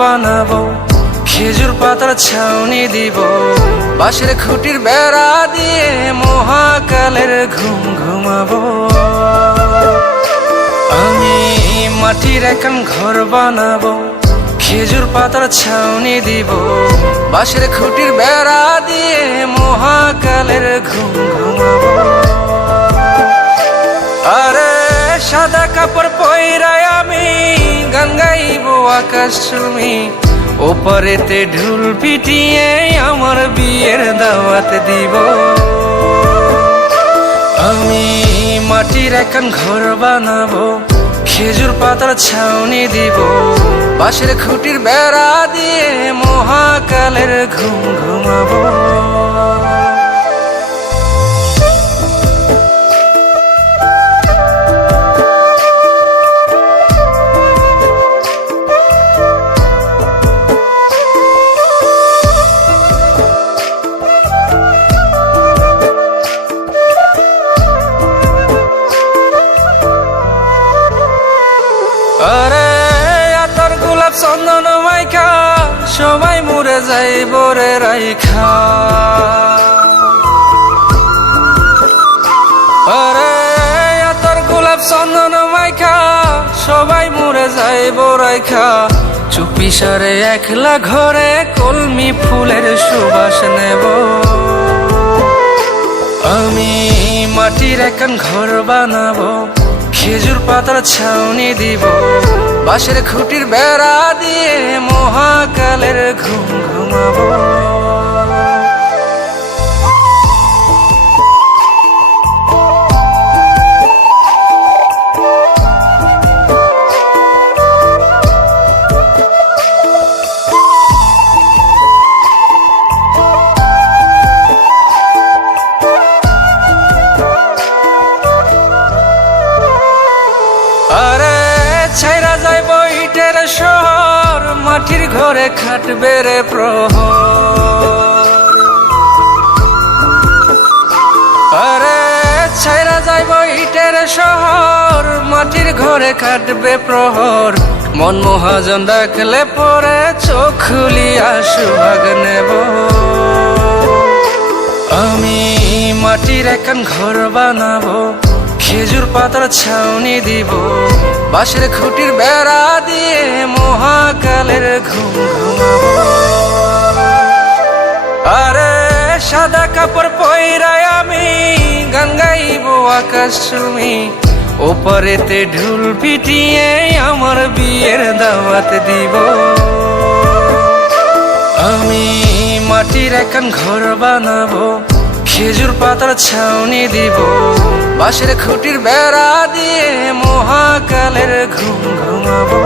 বানাবো, খেজুর পাতার ছাউনি দিব, বাঁশের খুঁটির বেড়া দিয়ে মহাকালের ঘুম ঘুমাবো। আমি মাটির এখন ঘর বানাবো, খেজুর পাতার ছাউনি দিব, বাঁশের খুঁটির বেড়া দিয়ে মহাকালের ঘুম ঘুমাবো। আরে সাদা কাপড় পয়রায় আমি গান গাইবো আকাশ চুমি, ওপারেতে ঢোল পিটিয়ে আমার বিয়ের দাওয়াত দিব। আমি মাটির এখন ঘর বানাবো, খেজুর পাতার ছাউনি দিব, বাঁশের খুঁটির বেড়া দিয়ে মহাকালের ঘুম ঘুমাবো। আরে আতর গোলাপ চন্দন মাইখা সবাই মরে যাইব রে রাইখা। আরে আতর গোলাপ চন্দন মাইখা সবাই মরে যাইব রাইখা, চুপি সারে একলা ঘরে কলমি ফুলের সুবাস নেব। আমি মাটির এখন ঘর বানাবো, খেজুর পাতার ছাউনি দিব, বাঁশের খুঁটির বেড়া দিয়ে মহাকালের ঘুম ঘুমাবো। আরে ছাইরা যাইব ইটের শহর, মাটির ঘরে খাটবে রে প্রহর। আরে ছাইরা যাইব ইটের শহর, মাটির ঘরে খাটবে প্রহর, মন মহাজন ডাকলে পরে চোখ খুলিয়া সুহাগ নেব। আমি মাটির এখন ঘর বানাবো, খেজুর পাতার ছাউনি দিব, বাঁশের খুঁটির বেড়া দিয়ে মহাকালের ঘুম ঘুমাবো। আরে সাদা কাপড় পয়রায় আমি গান গাইবো আকাশ চুমি, ওপারেতে ঢোল পিটিয়ে আমার বিয়ের দাওয়াত দিব। আমি মাটির এখন ঘর বানাবো, খেজুর পাতার ছাউনি দিব, বাঁশের খুঁটির বেড়া দিয়ে মহাকালের ঘুম ঘুমাবো।